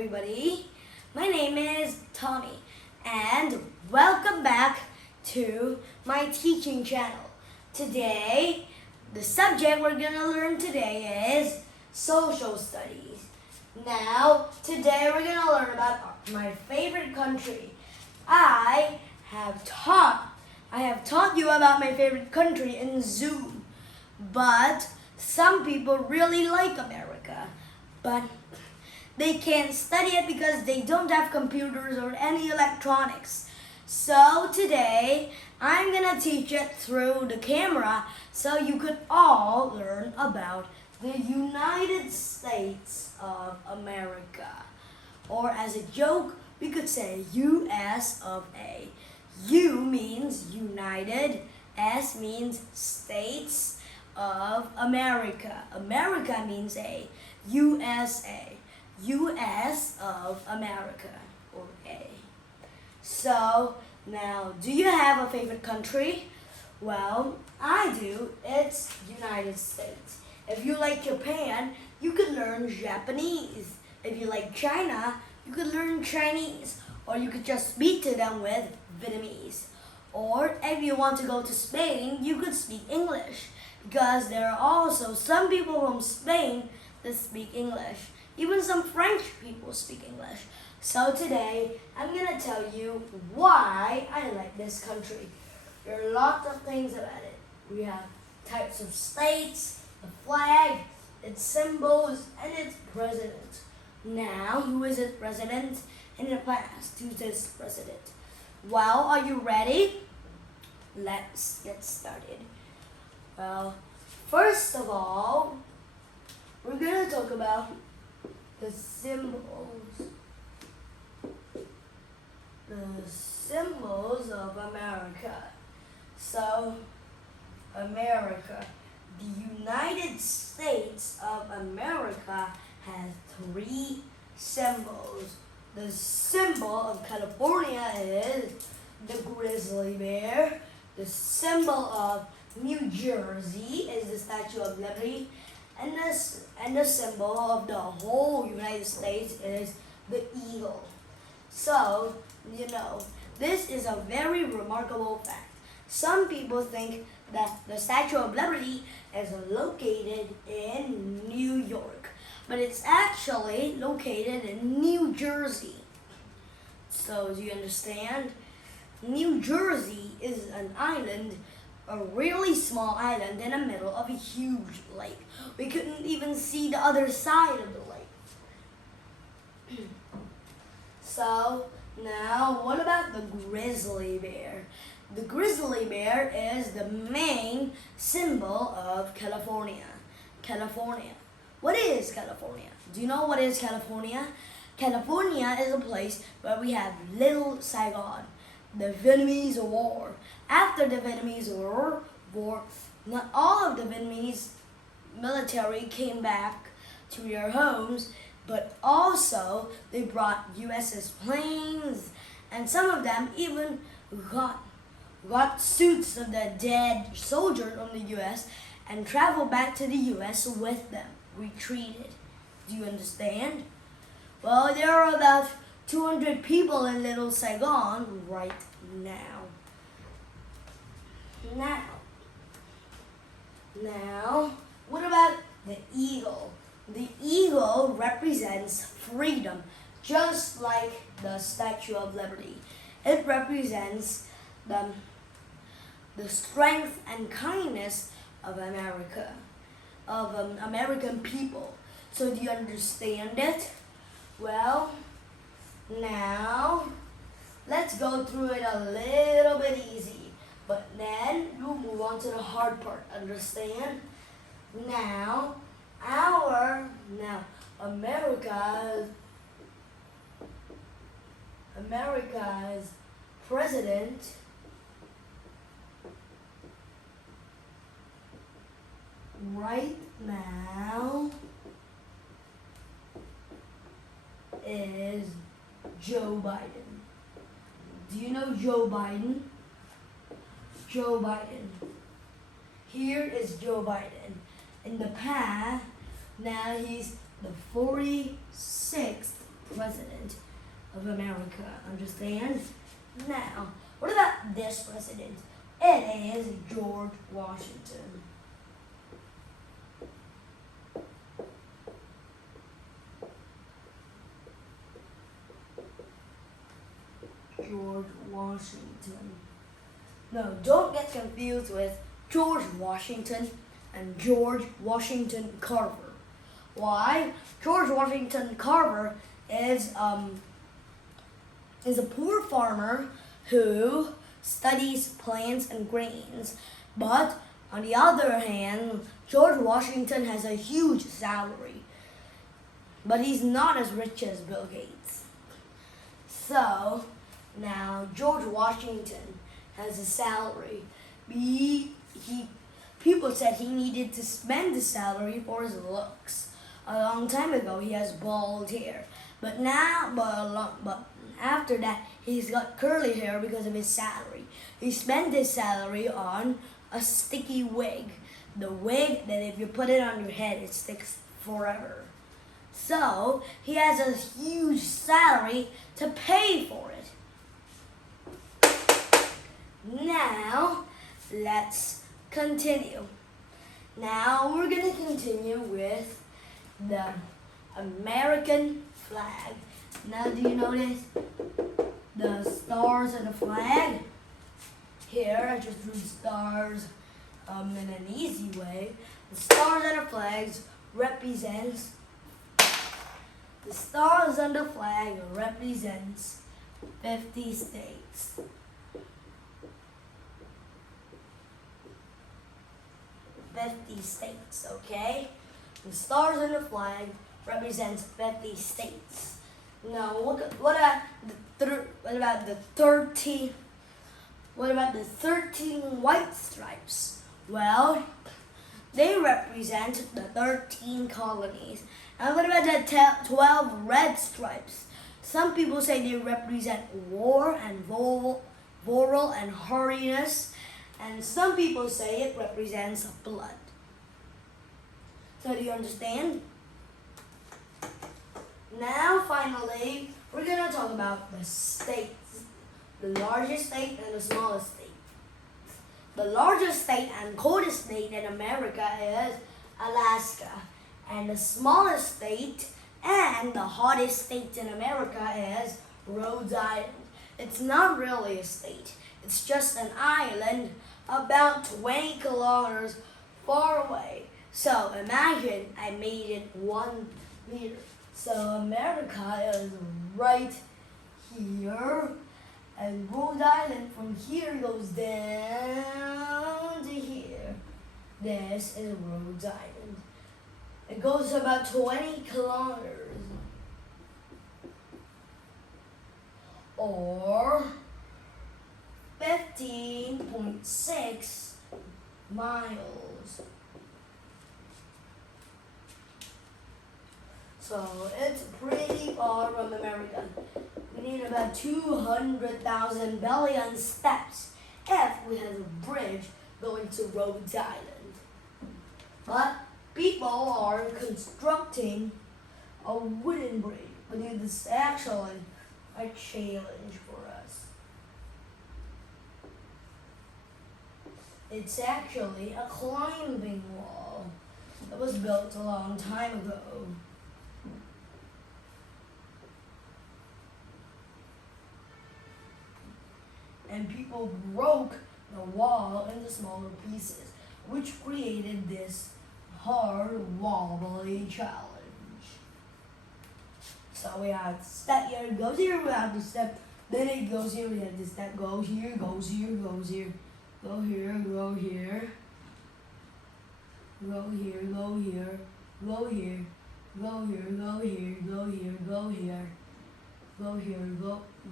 everybody. My name is Tommy and welcome back to my teaching channel. Today, the subject we're going to learn today is social studies. Now, today we're going to learn about my favorite country. I have taught you about my favorite country in Zoom, but some people really like America, but they can't study it because they don't have computers or any electronics. So today, I'm gonna teach it through the camera so you could all learn about the United States of America. Or as a joke, we could say US of A. U means United, S means States of America. America means A. USA. US of America, or A. So, now, do you have a favorite country? Well, I do. It's United States. If you like Japan, you could learn Japanese. If you like China, you could learn Chinese. Or you could just speak to them with Vietnamese. Or if you want to go to Spain, you could speak English. Because there are also some people from Spain that speak English. Even some French people speak English. So today, I'm going to tell you why I like this country. There are lots of things about it. We have types of states, the flag, its symbols, and its president. Now, who is its president? In the past, who's this president? Well, are you ready? Let's get started. Well, first of all, we're going to talk about the symbols. The symbols of America. So, America. The United States of America has 3 symbols. The symbol of California is the grizzly bear. The symbol of New Jersey is the Statue of Liberty. And the symbol of the whole United States is the eagle. So, this is a very remarkable fact. Some people think that the Statue of Liberty is located in New York, but it's actually located in New Jersey. So, do you understand? New Jersey is an island, a really small island in the middle of a huge lake. We couldn't even see the other side of the lake. So, now what about the grizzly bear? The grizzly bear is the main symbol of California. California. What is California? Do you know what is California? California is a place where we have Little Saigon, the Vietnamese War. After the Vietnamese War, not all of the Vietnamese military came back to their homes, but also they brought USS planes, and some of them even got suits of the dead soldiers from the US and traveled back to the US with them, retreated. Do you understand? Well, there are about 200 people in Little Saigon right now. Now, what about the eagle? The eagle represents freedom, just like the Statue of Liberty. It represents the strength and kindness of America, of American people. So do you understand it? Well, now, let's go through it a little bit easy. But then, we'll move on to the hard part. Understand? Now, America's president right now is Joe Biden. Do you know Joe Biden? Joe Biden. Here is Joe Biden. In the past, now he's the 46th president of America. Understand? Now, what about this president? It is George Washington. George Washington. No, don't get confused with George Washington and George Washington Carver. Why? George Washington Carver is a poor farmer who studies plants and grains. But on the other hand, George Washington has a huge salary. But he's not as rich as Bill Gates. So, now George Washington has a salary. People said he needed to spend the salary for his looks. A long time ago, he has bald hair. But after that, he's got curly hair because of his salary. He spent his salary on a sticky wig. The wig that if you put it on your head, it sticks forever. So, he has a huge salary to pay for it. Now, let's continue. Now, we're going to continue with the American flag. Now, do you notice the stars in the flag? Here, I just drew stars in an easy way. The stars on the flags represents the stars on the flag represents 50 states. 50 states, okay? The stars on the flag represents 50 states. Now, what about the 13 white stripes? Well, they represent the 13 colonies. And what about the 12 red stripes? Some people say they represent war and moral and hardiness. And some people say it represents blood. So do you understand? Now, finally, we're going to talk about the states. The largest state and the smallest state. The largest state and coldest state in America is Alaska. And the smallest state and the hottest state in America is Rhode Island. It's not really a state. It's just an island about 20 kilometers far away. So imagine I made it 1 meter. So America is right here. And Rhode Island from here goes down to here. This is Rhode Island. It goes about 20 kilometers. Or 15.6 miles. So it's pretty far from America. We need about 200,000 billion steps if we had a bridge going to Rhode Island. But people are constructing a wooden bridge. But it is actually a challenge for us. It's actually a climbing wall that was built a long time ago. And people broke the wall into smaller pieces, which created this hard, wobbly challenge. So we have step here, it goes here, we have to step, then it goes here, we have to step, go here, goes here, goes here, go here, go here, go here, go here, go here, go here, go here, go here, go here, go here,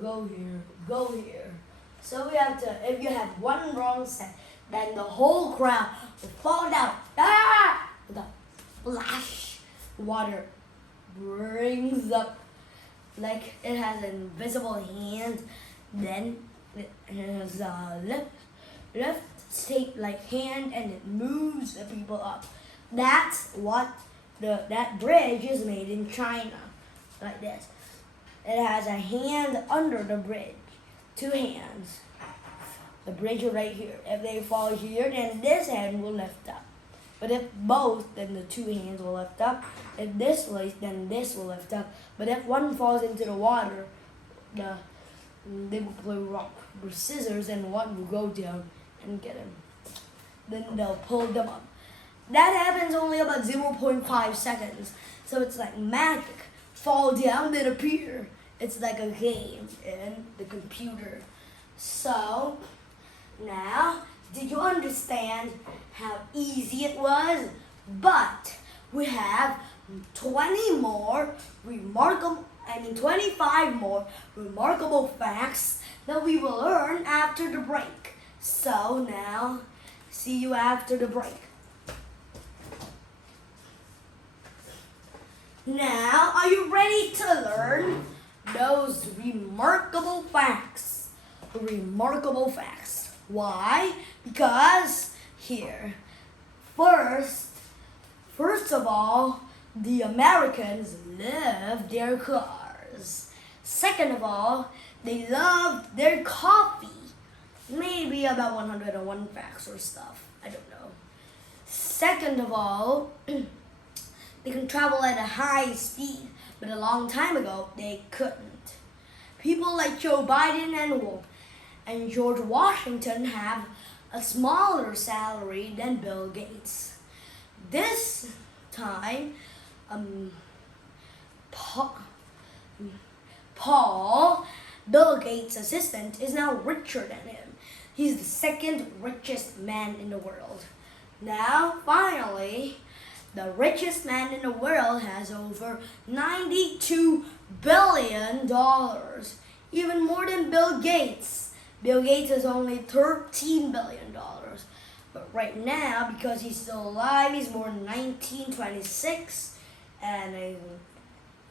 go here, go here. So we have to, if you have one wrong step, then the whole crowd will fall down. Ah! With a splash, water brings up, like it has an invisible hand. Then it has a left shaped like hand, and it moves the people up. That's what that bridge is made in China, like this. It has a hand under the bridge. Two hands. The bridge is right here. If they fall here, then this hand will lift up. But if both, then the two hands will lift up. If this way, then this will lift up. But if one falls into the water, they will play rock with scissors, and one will go down and get him. Then they'll pull them up. That happens only about 0.5 seconds. So it's like magic. Fall down, then appear. It's like a game in the computer. So, now, did you understand how easy it was? But we have 25 more remarkable facts that we will learn after the break. So now, see you after the break. Now, are you ready to learn those remarkable facts? Remarkable facts. Why? Because here, first of all, the Americans loved their cars. Second of all, they loved their coffee. Maybe about 101 facts or stuff. I don't know. Second of all, they can travel at a high speed, but a long time ago, they couldn't. People like Joe Biden and George Washington have a smaller salary than Bill Gates. This time, Paul, Bill Gates' assistant, is now richer than him. He's the second richest man in the world. Now, finally, the richest man in the world has over $92 billion, even more than Bill Gates. Bill Gates has only $13 billion. But right now, because he's still alive, he's born in 1926. And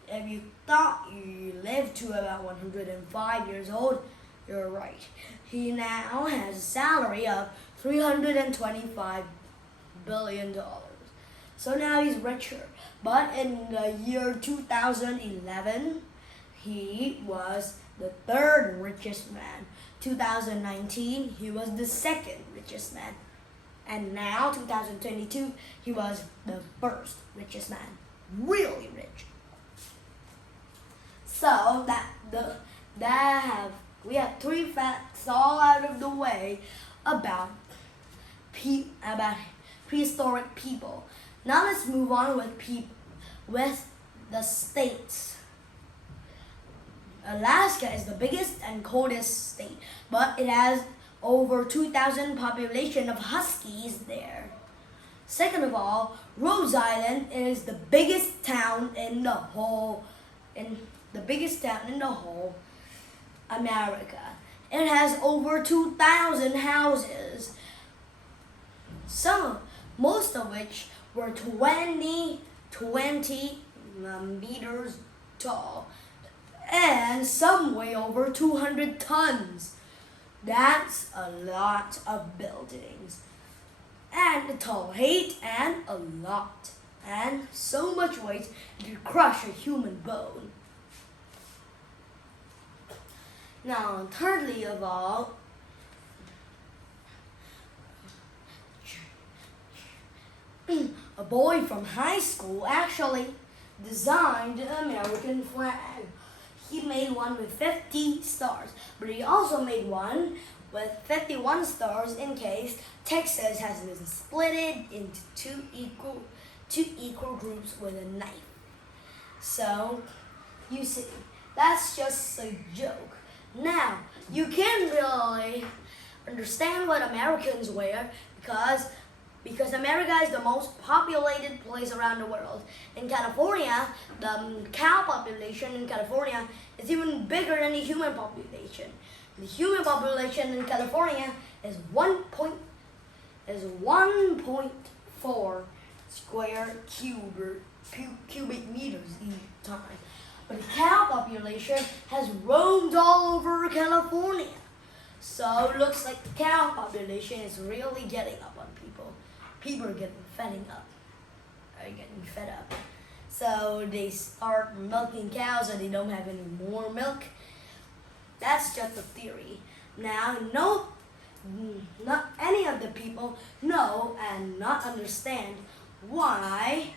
if you thought you lived to about 105 years old, you're right. He now has a salary of $325 billion. So now he's richer. But in the year 2011, he was the third richest man. 2019, he was the second richest man. And now, 2022, he was the first richest man. Really rich. So we have 3 facts all out of the way about prehistoric people. Now let's move on with the states. Alaska is the biggest and coldest state, but it has over 2,000 population of huskies there. Second of all, Rhode Island is the biggest town in the whole America. It has over 2,000 houses, most of which were 20 meters tall, and some weigh over 200 tons. That's a lot of buildings, and a tall height, and a lot, and so much weight it could crush a human bone. Now, thirdly of all, a boy from high school actually designed the American flag. He made one with 50 stars, but he also made one with 51 stars in case Texas has been split into two equal groups with a knife. So, you see, that's just a joke. Now, you can't really understand what Americans wear because America is the most populated place around the world. In California, the cow population in California is even bigger than the human population. The human population in California is 1.4 square cubic meters each time. But the cow population has roamed all over California. So it looks like the cow population is really getting up on people. People are getting fed up. so they start milking cows and they don't have any more milk. That's just a theory. Now, no, not any of the people know and not understand why,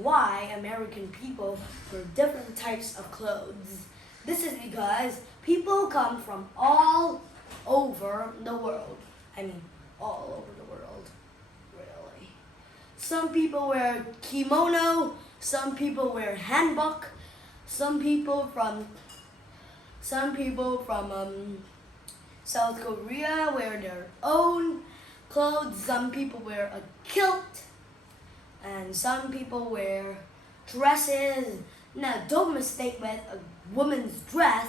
why American people wear different types of clothes. This is because people come from all over the world. I mean, all over the world, really. Some people wear kimono, some people wear hanbok, some people from South Korea wear their own clothes. Some people wear a kilt, and some people wear dresses. Now, don't mistake with a woman's dress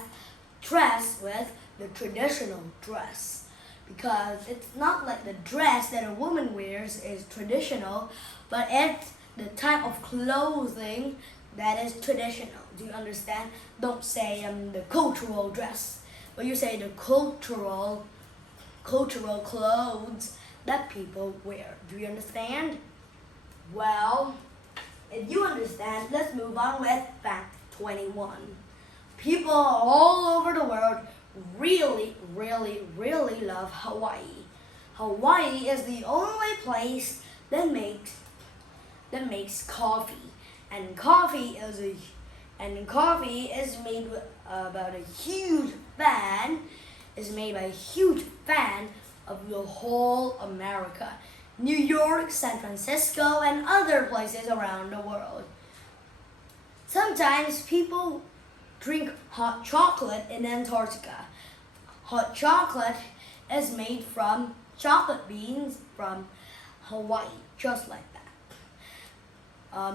with the traditional dress, because it's not like the dress that a woman wears is traditional, but it's the type of clothing that is traditional. Do you understand? Don't say the cultural dress, but you say the cultural clothes that people wear. Do you understand? Well, if you understand, let's move on with fact 21. People all over the world really love Hawaii. Hawaii is the only place that makes coffee, and coffee is made about a huge fan. Is made by a huge fan of the whole America, New York, San Francisco, and other places around the world. Sometimes people drink hot chocolate in Antarctica. Hot chocolate is made from chocolate beans from Hawaii, just like that.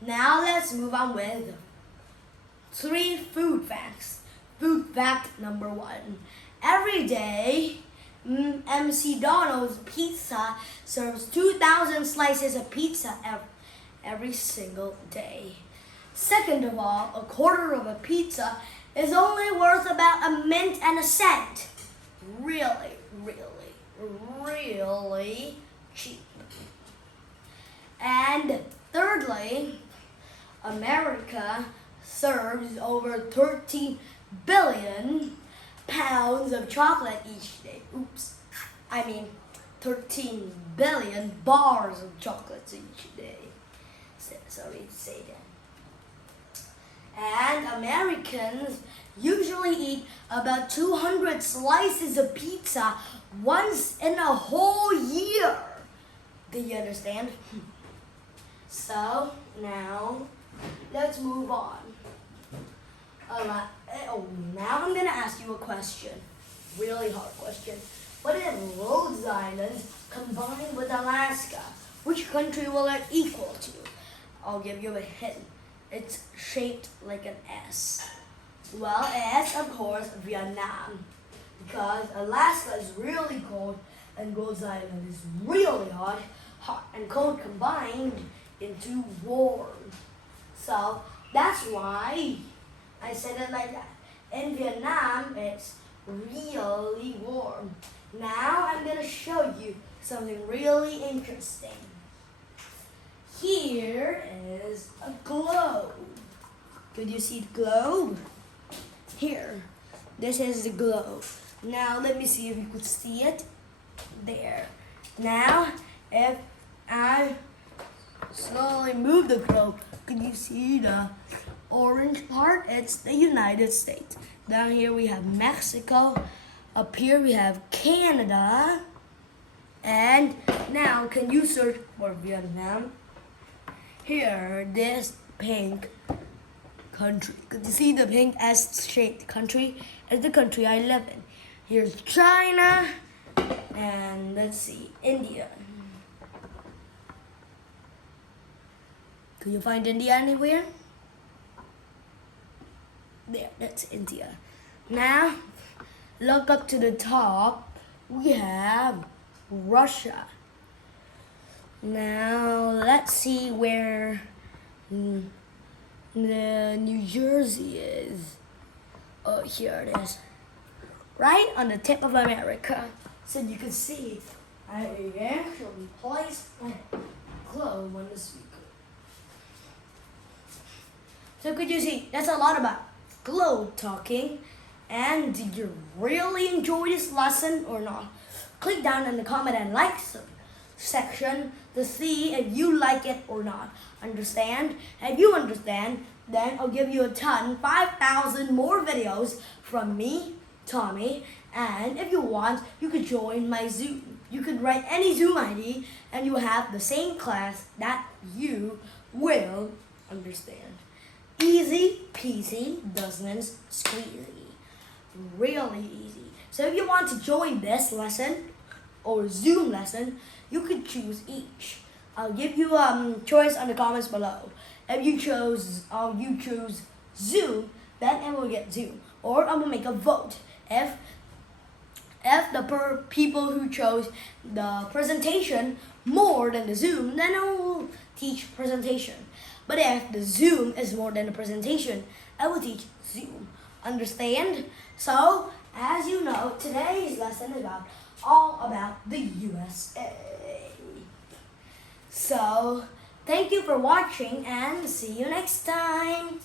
Now let's move on with 3 food facts. Food fact number 1. Every day, MC Donald's Pizza serves 2,000 slices of pizza every single day. Second of all, a quarter of a pizza is only worth about a mint and a cent. Really cheap. And thirdly, America serves over 13 billion pounds of chocolate each day. Oops. I mean 13 billion bars of chocolates each day. Sorry to say that. And Americans usually eat about 200 slices of pizza once in a whole year. Do you understand? So now let's move on. Alright. Now I'm gonna ask you a question. Really hard question. What if Rhode Island combined with Alaska? Which country will it equal to? I'll give you a hint. It's shaped like an S. Well, it's of course Vietnam, because Alaska is really cold and Rhode Island is really hot and cold combined into warm. So that's why I said it like that. In Vietnam, it's really warm. Now I'm gonna show you something really interesting. Here is a globe. Could you see the globe? Here, this is the globe. Now let me see if you could see it. There. Now, if I slowly move the globe, can you see the orange part? It's the United States. Down here we have Mexico. Up here we have Canada. And now, can you search for Vietnam? Here, this pink country. Could you see the pink S-shaped country? It's the country I live in. Here's China. And let's see, India. Can you find India anywhere? There, that's India. Now, look up to the top. We have Russia. Now, let's see where the New Jersey is. Oh, here it is. Right on the tip of America. So you can see, I actually placed my globe on the speaker. So could you see, that's a lot about globe talking. And did you really enjoy this lesson or not? Click down in the comment and like section to see if you like it or not. Understand? If you understand, then I'll give you a ton, 5,000 more videos from me, Tommy. And if you want, you could join my Zoom. You could write any Zoom ID and you have the same class that you will understand. Easy peasy, doesn't squeezy. Really easy. So if you want to join this lesson or Zoom lesson, you could choose each. I'll give you choice on the comments below. If you choose Zoom, then I will get Zoom. Or I will make a vote. If the people who chose the presentation more than the Zoom, then I will teach presentation. But if the Zoom is more than the presentation, I will teach Zoom. Understand? So, as you know, today's lesson is all about the USA. So, thank you for watching and see you next time.